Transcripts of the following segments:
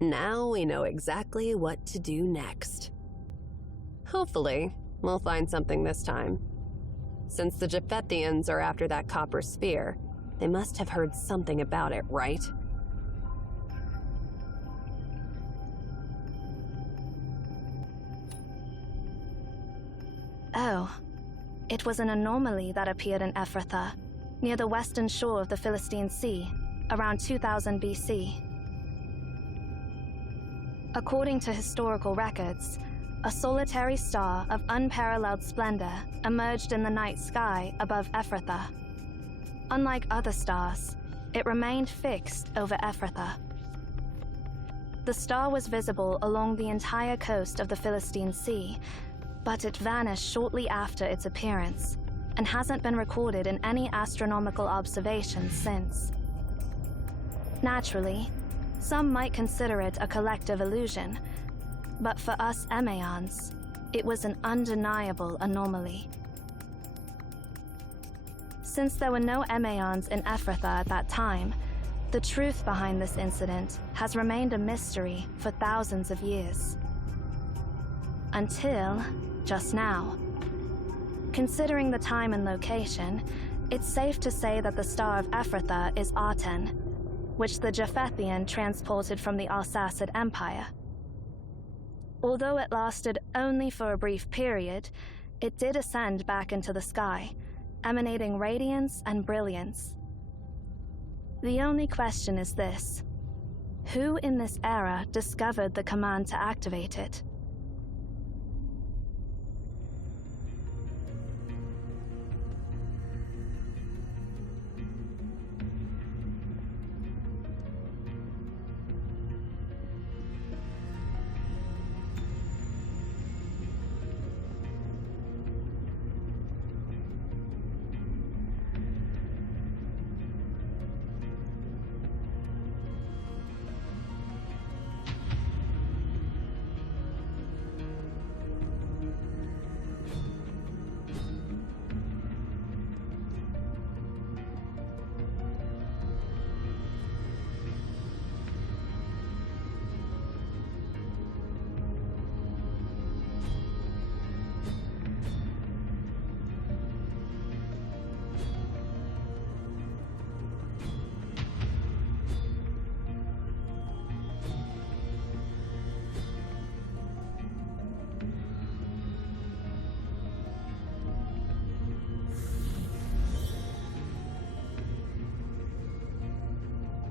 Now we know exactly what to do next. Hopefully, we'll find something this time. Since the Japhethians are after that copper sphere, they must have heard something about it, right? Oh. It was an anomaly that appeared in Ephrathah, near the western shore of the Philistine Sea, around 2000 BC. According to historical records, a solitary star of unparalleled splendor emerged in the night sky above Ephrathah. Unlike other stars, it remained fixed over Ephrathah. The star was visible along the entire coast of the Philistine Sea, but it vanished shortly after its appearance, and hasn't been recorded in any astronomical observations since. Naturally, some might consider it a collective illusion, but for us Emaons, it was an undeniable anomaly. Since there were no Emaons in Ephrathah at that time, the truth behind this incident has remained a mystery for thousands of years. Until just now. Considering the time and location, it's safe to say that the Star of Ephrathah is Aten, which the Japhethian transported from the Alsacid Empire. Although it lasted only for a brief period, it did ascend back into the sky, emanating radiance and brilliance. The only question is this: who in this era discovered the command to activate it?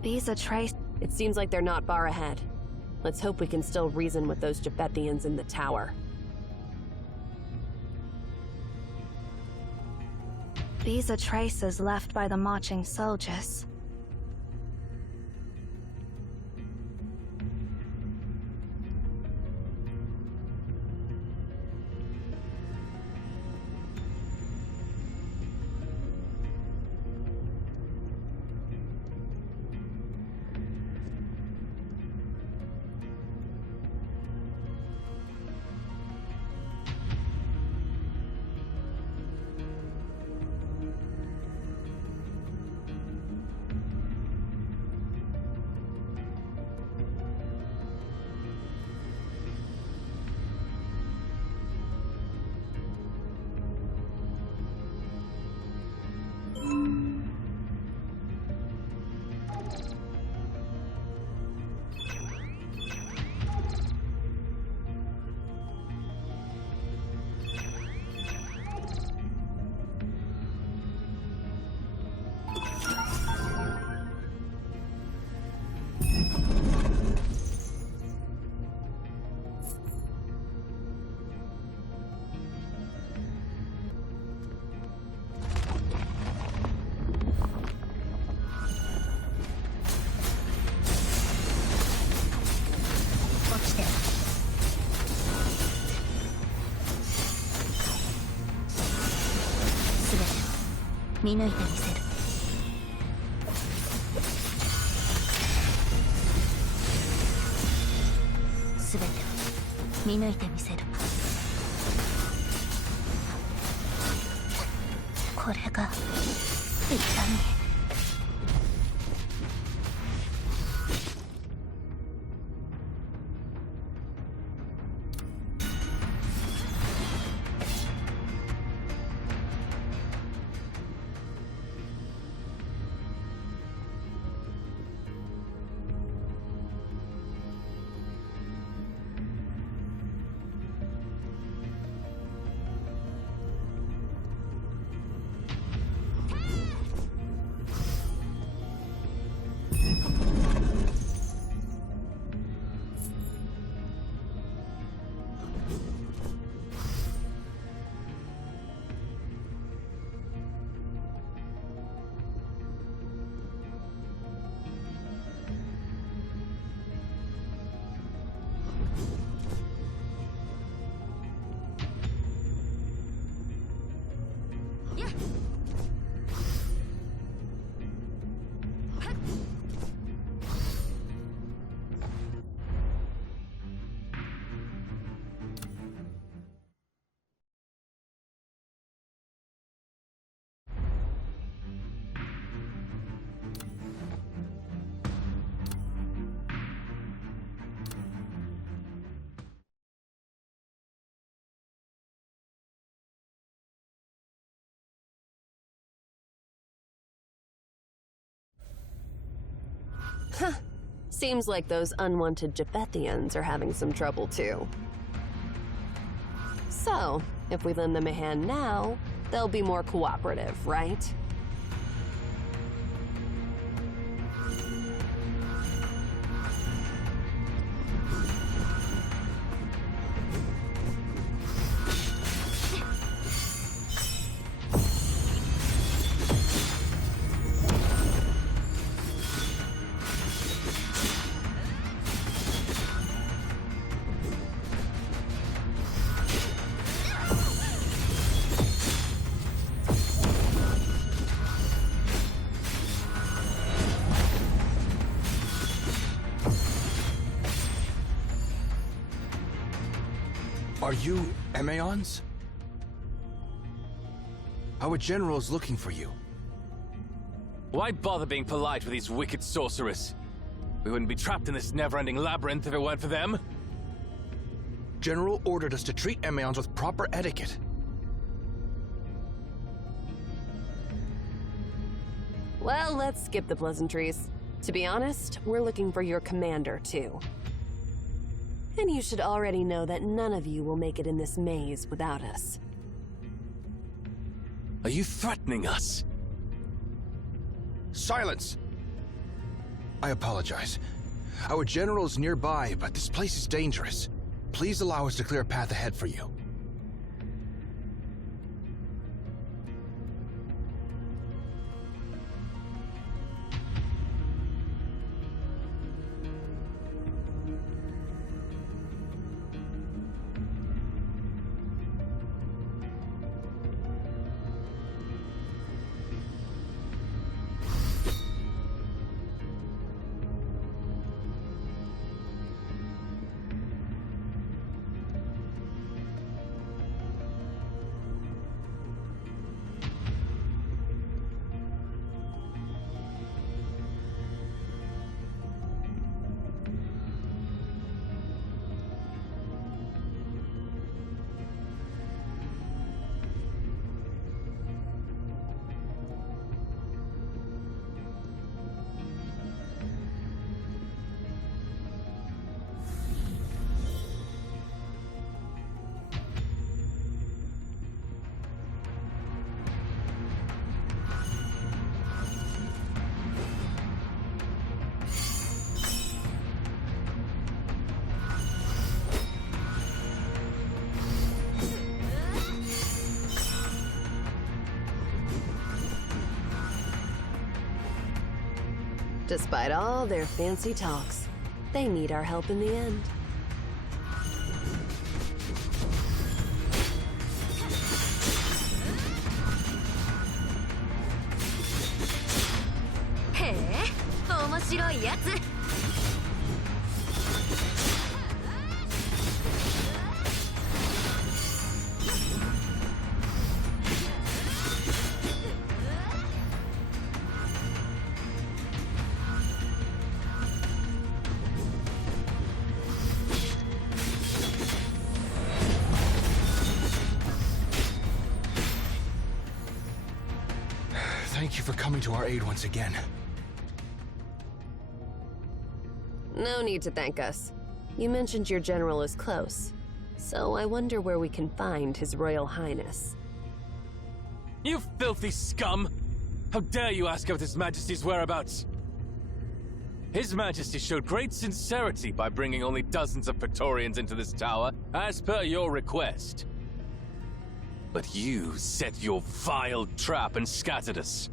These are traces. It seems like they're not far ahead. Let's hope we can still reason with those Japhethians in the tower. These are traces left by the marching soldiers.見抜いてみせる。すべてを見抜いてみせる。これが痛み。Seems like those unwanted Japhethians are having some trouble too. So, if we lend them a hand now, they'll be more cooperative, right? Are you Emaons? Our general is looking for you. Why bother being polite with these wicked sorcerers? We wouldn't be trapped in this never-ending labyrinth if it weren't for them. General ordered us to treat Emaons with proper etiquette. Well, let's skip the pleasantries. To be honest, we're looking for your commander, too. And you should already know that none of you will make it in this maze without us. Are you threatening us? Silence! I apologize. Our general is nearby, but this place is dangerous. Please allow us to clear a path ahead for you. Despite all their fancy talks, they need our help in the end. Hey, 面白いやつ。Thank you for coming to our aid once again. No need to thank us. You mentioned your general is close, so I wonder where we can find His Royal Highness. You filthy scum! How dare you ask of His Majesty's whereabouts? His Majesty showed great sincerity by bringing only dozens of Praetorians into this tower, as per your request. But you set your vile trap and scattered us.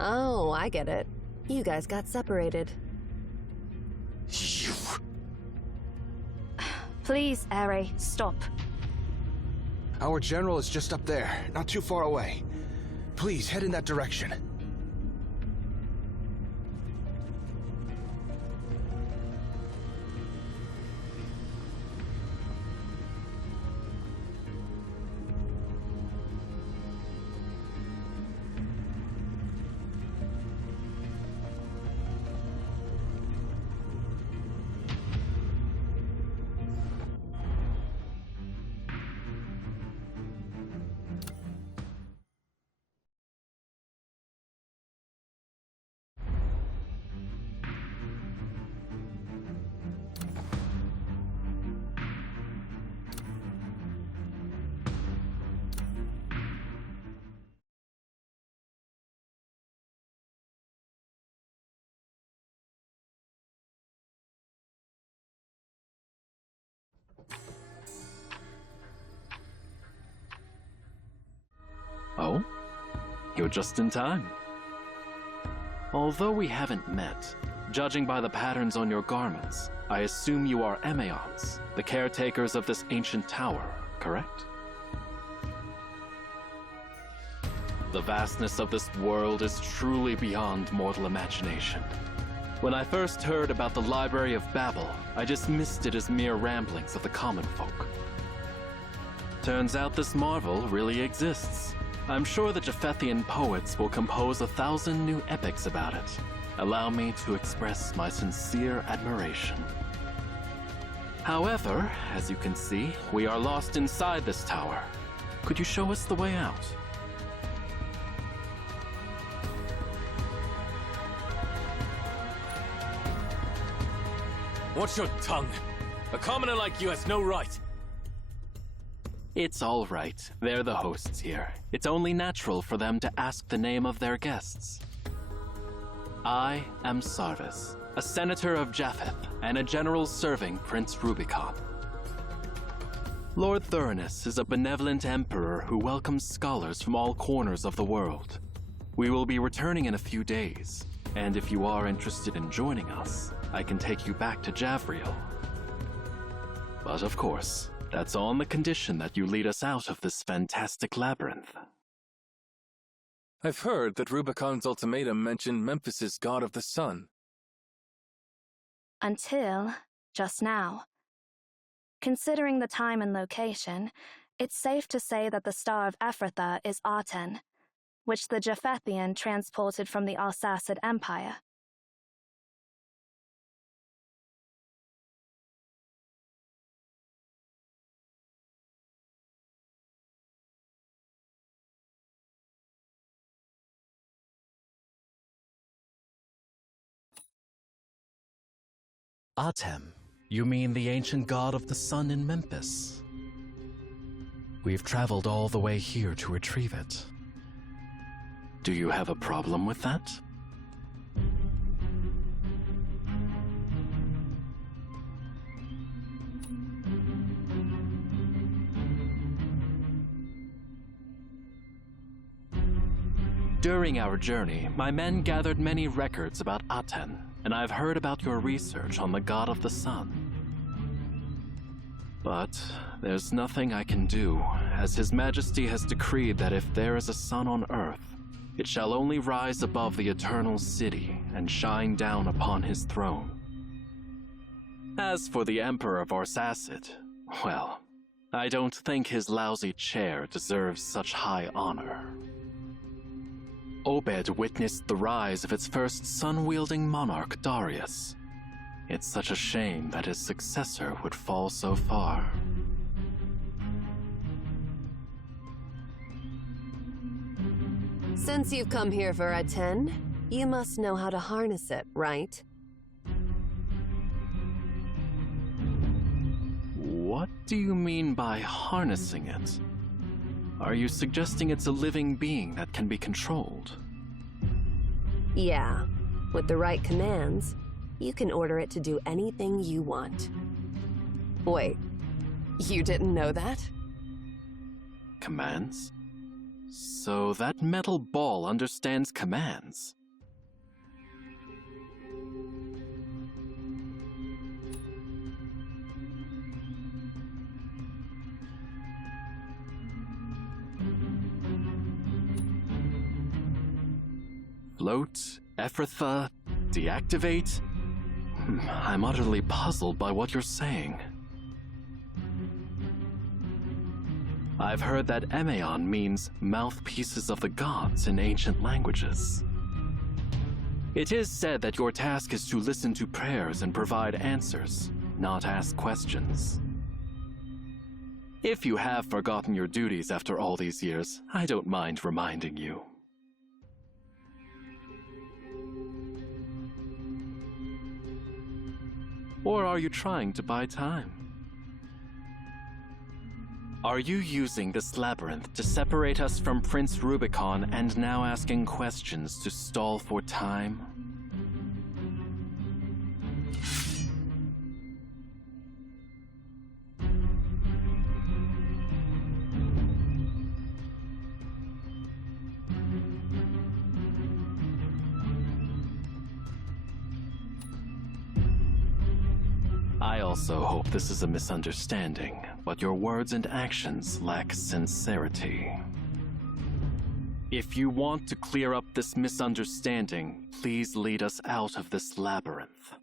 Oh, I get it. You guys got separated. You... Please, Eri, stop. Our general is just up there, not too far away. Please head in that direction. You're just in time. Although we haven't met, judging by the patterns on your garments, I assume you are Emeons, the caretakers of this ancient tower, correct? The vastness of this world is truly beyond mortal imagination. When I first heard about the Library of Babel, I dismissed it as mere ramblings of the common folk. Turns out this marvel really exists. I'm sure the Japhethian poets will compose 1,000 new epics about it. Allow me to express my sincere admiration. However, as you can see, we are lost inside this tower. Could you show us the way out? Watch your tongue. A commoner like you has no right. It's all right. They're the hosts here. It's only natural for them to ask the name of their guests. I am Sarvis, a senator of Japheth and a general serving Prince Rubicon. Lord Thuranos is a benevolent emperor who welcomes scholars from all corners of the world. We will be returning in a few days, and if you are interested in joining us, I can take you back to Javriel. But of course, that's on the condition that you lead us out of this fantastic labyrinth. I've heard that Rubicon's ultimatum mentioned Memphis's god of the sun. Until just now. Considering the time and location, it's safe to say that the Star of Ephrathah is Aten, which the Japhethian transported from the Alsacid Empire. Atem, you mean the ancient god of the sun in Memphis? We've traveled all the way here to retrieve it. Do you have a problem with that? During our journey, my men gathered many records about Aten, and I've heard about your research on the god of the sun. But there's nothing I can do, as His Majesty has decreed that if there is a sun on Earth, it shall only rise above the eternal city and shine down upon his throne. As for the Emperor of Arsacid, well, I don't think his lousy chair deserves such high honor. Obed witnessed the rise of its first sun-wielding monarch, Darius. It's such a shame that his successor would fall so far. Since you've come here for Aten, you must know how to harness it, right? What do you mean by harnessing it? Are you suggesting it's a living being that can be controlled? Yeah. With the right commands, you can order it to do anything you want. Wait, you didn't know that? Commands? So that metal ball understands commands. Float, Ephrathah, deactivate? I'm utterly puzzled by what you're saying. I've heard that Emeon means mouthpieces of the gods in ancient languages. It is said that your task is to listen to prayers and provide answers, not ask questions. If you have forgotten your duties after all these years, I don't mind reminding you. Or are you trying to buy time? Are you using this labyrinth to separate us from Prince Rubicon and now asking questions to stall for time? I also hope this is a misunderstanding, but your words and actions lack sincerity. If you want to clear up this misunderstanding, please lead us out of this labyrinth.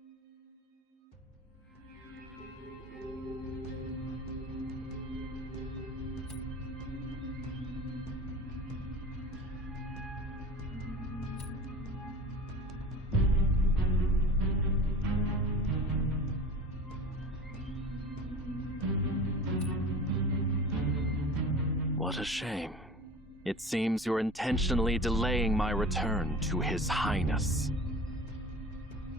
What a shame. It seems you're intentionally delaying my return to His Highness.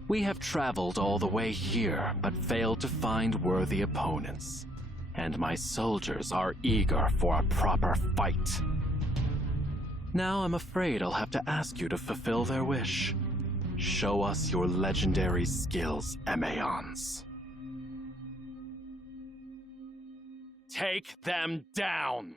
We have traveled all the way here, but failed to find worthy opponents. And my soldiers are eager for a proper fight. Now I'm afraid I'll have to ask you to fulfill their wish. Show us your legendary skills, Emaons. Take them down!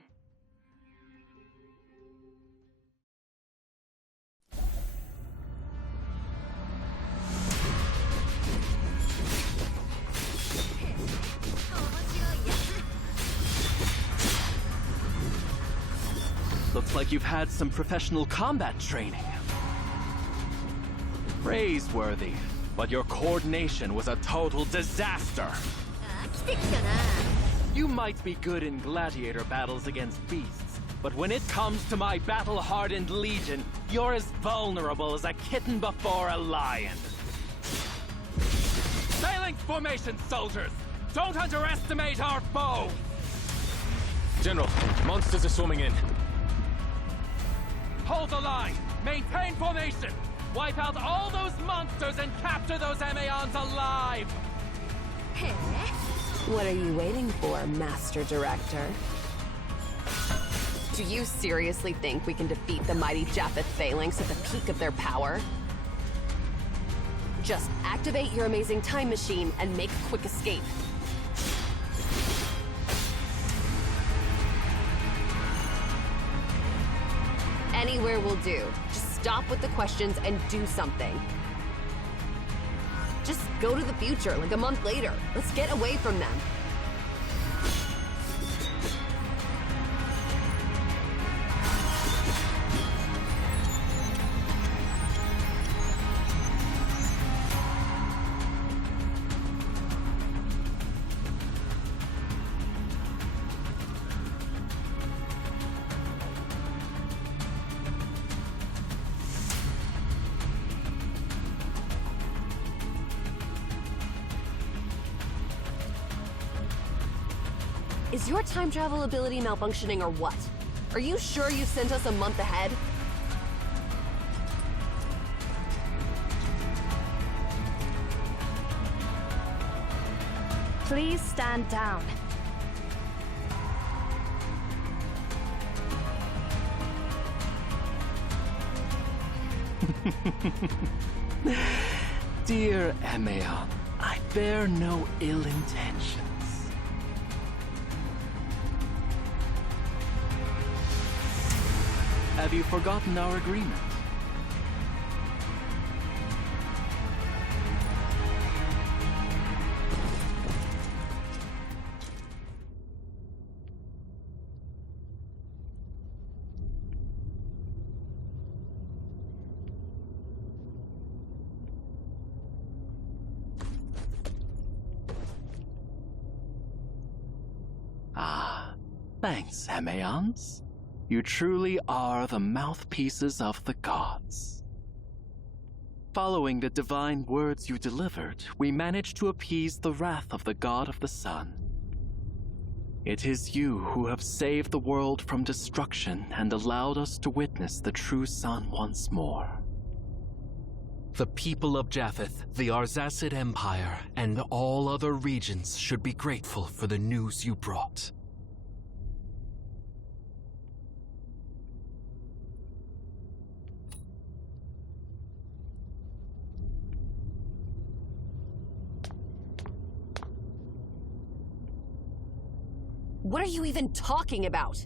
Looks like you've had some professional combat training. Praiseworthy, but your coordination was a total disaster. 来てきたな。 You might be good in gladiator battles against beasts, but when it comes to my battle-hardened legion, you're as vulnerable as a kitten before a lion. Phalanx formation, soldiers! Don't underestimate our foe! General, monsters are swarming in. Hold the line! Maintain formation! Wipe out all those monsters and capture those Emaons alive! へえ。 What are you waiting for, Master Director? Do you seriously think we can defeat the mighty Japheth Phalanx at the peak of their power? Just activate your amazing time machine and make a quick escape. Anywhere will do. Just stop with the questions and do something. Just go to the future, like a month later. Let's get away from them. Is your time travel ability malfunctioning or what? Are you sure you sent us a month ahead? Please stand down. Dear Emaon, I bear no ill intentions. Have you forgotten our agreement? Ah, thanks, Emaons. You truly are the mouthpieces of the gods. Following the divine words you delivered, we managed to appease the wrath of the god of the sun. It is you who have saved the world from destruction and allowed us to witness the true sun once more. The people of Japheth, the Arzacid Empire, and all other regions should be grateful for the news you brought. What are you even talking about?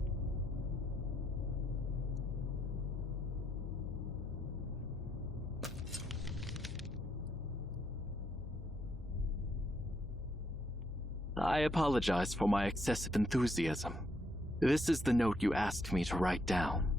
I apologize for my excessive enthusiasm. This is the note you asked me to write down.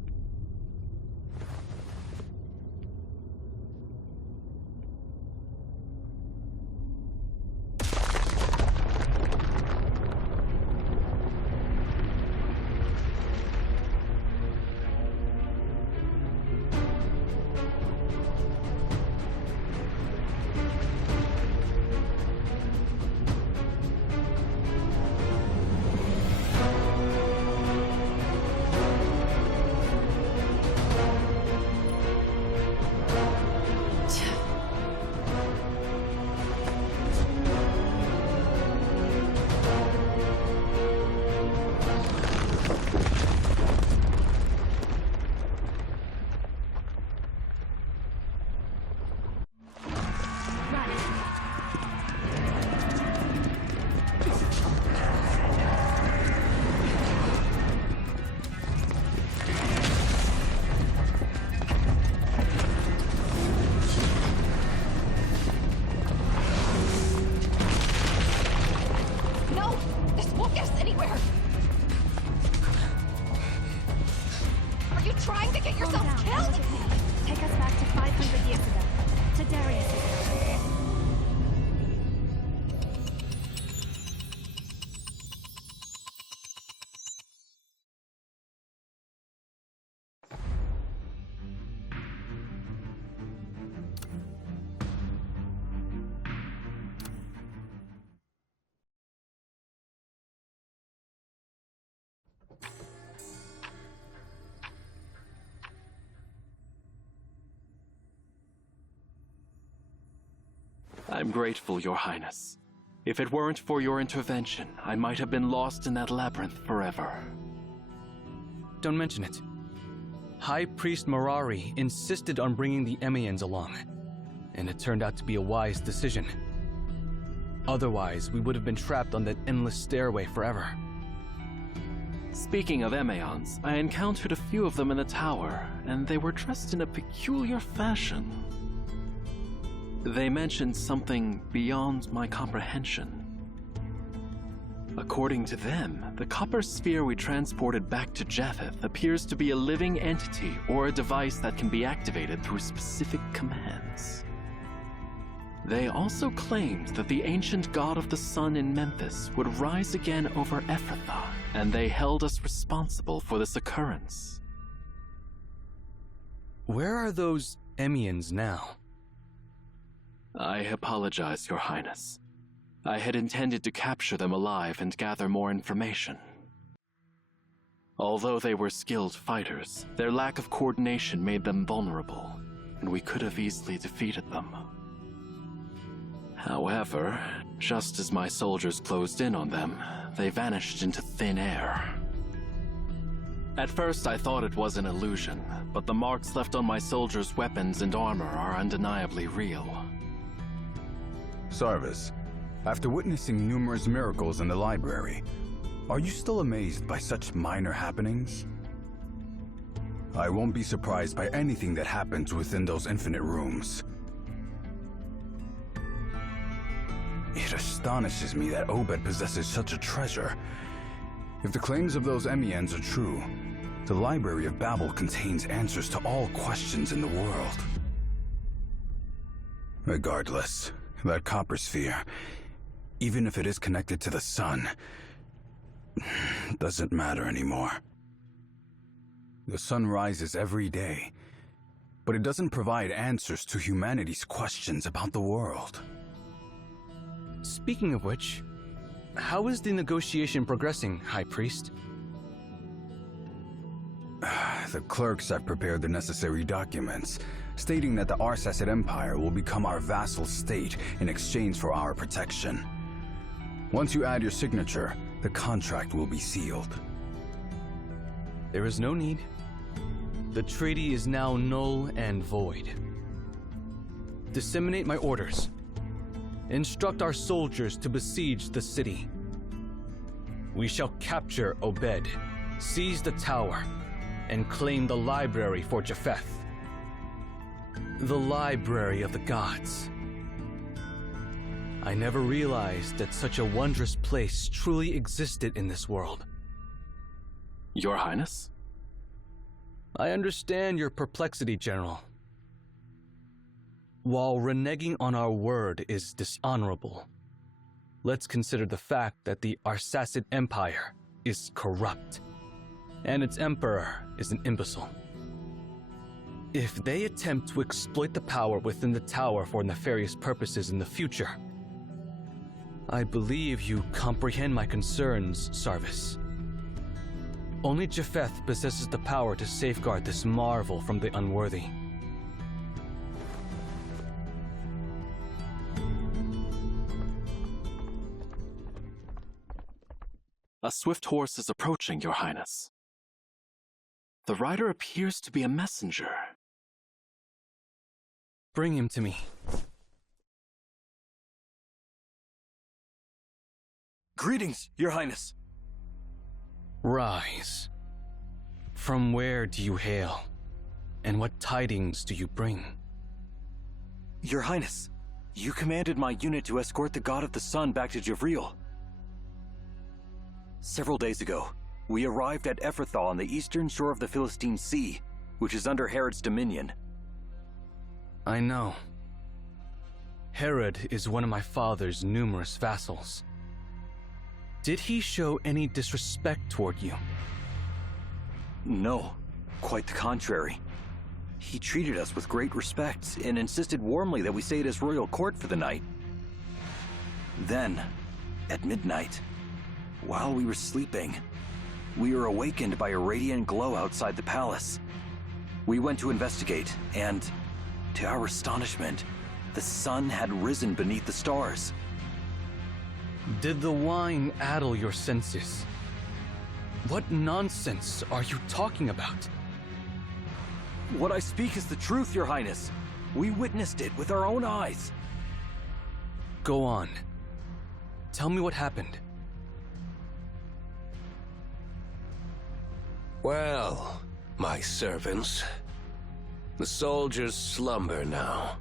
I'm grateful, Your Highness. If it weren't for your intervention, I might have been lost in that labyrinth forever. Don't mention it. High Priest Mirari insisted on bringing the Emians along, and it turned out to be a wise decision. Otherwise, we would have been trapped on that endless stairway forever. Speaking of Emions, I encountered a few of them in the tower, and they were dressed in a peculiar fashion. They mentioned something beyond my comprehension. According to them, the copper sphere we transported back to Japheth appears to be a living entity or a device that can be activated through specific commands. They also claimed that the ancient god of the sun in Memphis would rise again over Ephrathah, and they held us responsible for this occurrence. Where are those Emians now? I apologize, Your Highness. I had intended to capture them alive and gather more information. Although they were skilled fighters, their lack of coordination made them vulnerable, and we could have easily defeated them. However, just as my soldiers closed in on them, they vanished into thin air. At first I thought it was an illusion, but the marks left on my soldiers' weapons and armor are undeniably real. Sarvis, after witnessing numerous miracles in the library, are you still amazed by such minor happenings? I won't be surprised by anything that happens within those infinite rooms. It astonishes me that Obed possesses such a treasure. If the claims of those Emians are true, the Library of Babel contains answers to all questions in the world. Regardless, that copper sphere, even if it is connected to the sun, doesn't matter anymore. The sun rises every day, but it doesn't provide answers to humanity's questions about the world. Speaking of which, how is the negotiation progressing, High Priest? The clerks have prepared the necessary documents, stating that the Arsacid Empire will become our vassal state in exchange for our protection. Once you add your signature, the contract will be sealed. There is no need. The treaty is now null and void. Disseminate my orders. Instruct our soldiers to besiege the city. We shall capture Obed, seize the tower, and claim the library for Japheth. The library of the gods. I never realized that such a wondrous place truly existed in this world. Your Highness? I understand your perplexity, General. While reneging on our word is dishonorable, let's consider the fact that the Arsacid Empire is corrupt, and its emperor is an imbecile. If they attempt to exploit the power within the tower for nefarious purposes in the future, I believe you comprehend my concerns, Sarvis. Only Japheth possesses the power to safeguard this marvel from the unworthy. A swift horse is approaching, Your Highness. The rider appears to be a messenger. Bring him to me. Greetings, Your Highness. Rise. From where do you hail? And what tidings do you bring? Your Highness, you commanded my unit to escort the God of the Sun back to Javril. Several days ago, we arrived at Ephrathah on the eastern shore of the Philistine Sea, which is under Herod's dominion. I know. Herod is one of my father's numerous vassals. Did he show any disrespect toward you? No, quite the contrary. He treated us with great respect and insisted warmly that we stay at his royal court for the night. Then, at midnight, while we were sleeping, we were awakened by a radiant glow outside the palace. We went to investigate, and, to our astonishment, the sun had risen beneath the stars. Did the wine addle your senses? What nonsense are you talking about? What I speak is the truth, Your Highness. We witnessed it with our own eyes. Go on. Tell me what happened. Well, my servants, the soldiers slumber now.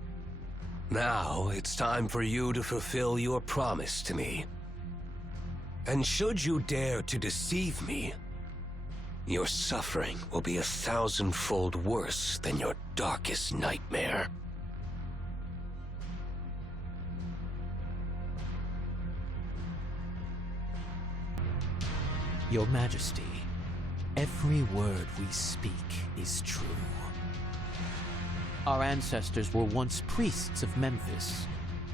Now it's time for you to fulfill your promise to me. And should you dare to deceive me, your suffering will be 1,000-fold worse than your darkest nightmare. Your Majesty, every word we speak is true. Our ancestors were once priests of Memphis,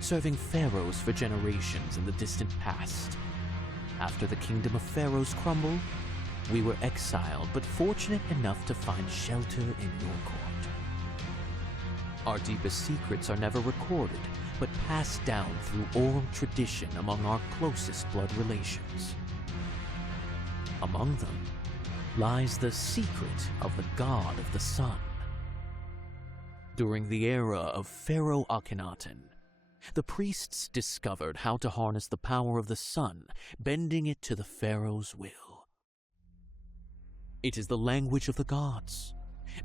serving pharaohs for generations in the distant past. After the kingdom of pharaohs crumbled, we were exiled, but fortunate enough to find shelter in your court. Our deepest secrets are never recorded, but passed down through oral tradition among our closest blood relations. Among them lies the secret of the God of the Sun. During the era of Pharaoh Akhenaten, the priests discovered how to harness the power of the sun, bending it to the pharaoh's will. It is the language of the gods.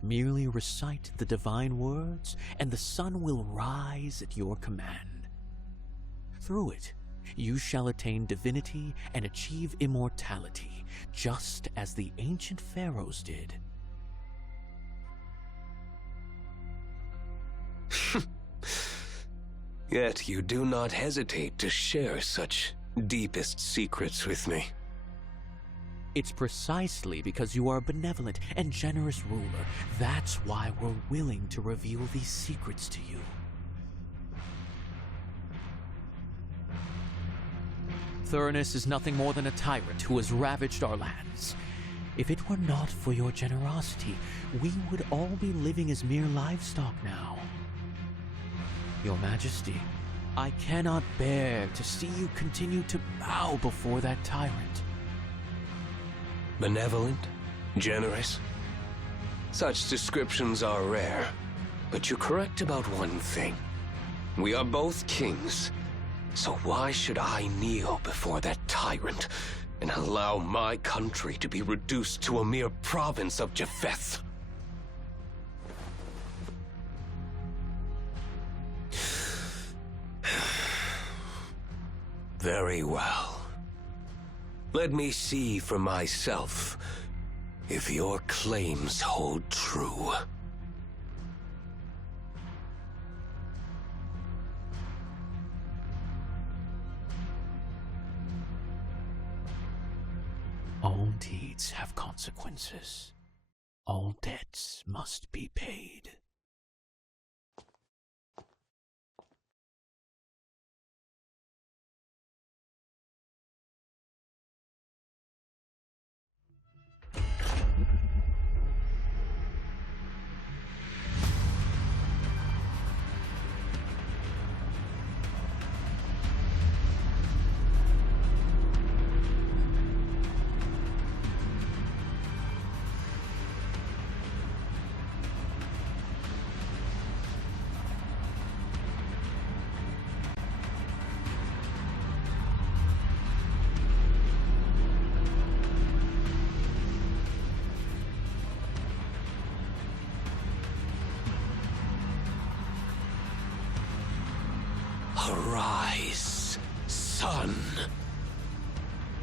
Merely recite the divine words, and the sun will rise at your command. Through it, you shall attain divinity and achieve immortality, just as the ancient pharaohs did. Yet you do not hesitate to share such deepest secrets with me. It's precisely because you are a benevolent and generous ruler. That's why we're willing to reveal these secrets to you. Thurnus is nothing more than a tyrant who has ravaged our lands. If it were not for your generosity, we would all be living as mere livestock now. Your Majesty, I cannot bear to see you continue to bow before that tyrant. Benevolent? Generous? Such descriptions are rare, but you're correct about one thing. We are both kings, so why should I kneel before that tyrant and allow my country to be reduced to a mere province of Japheth? Very well. Let me see for myself if your claims hold true. All deeds have consequences. All debts must be paid. Arise, sun.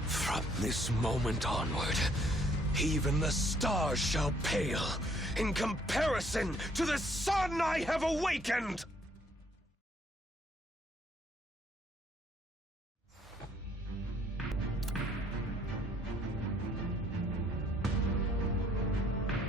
From this moment onward, even the stars shall pale in comparison to the sun I have awakened!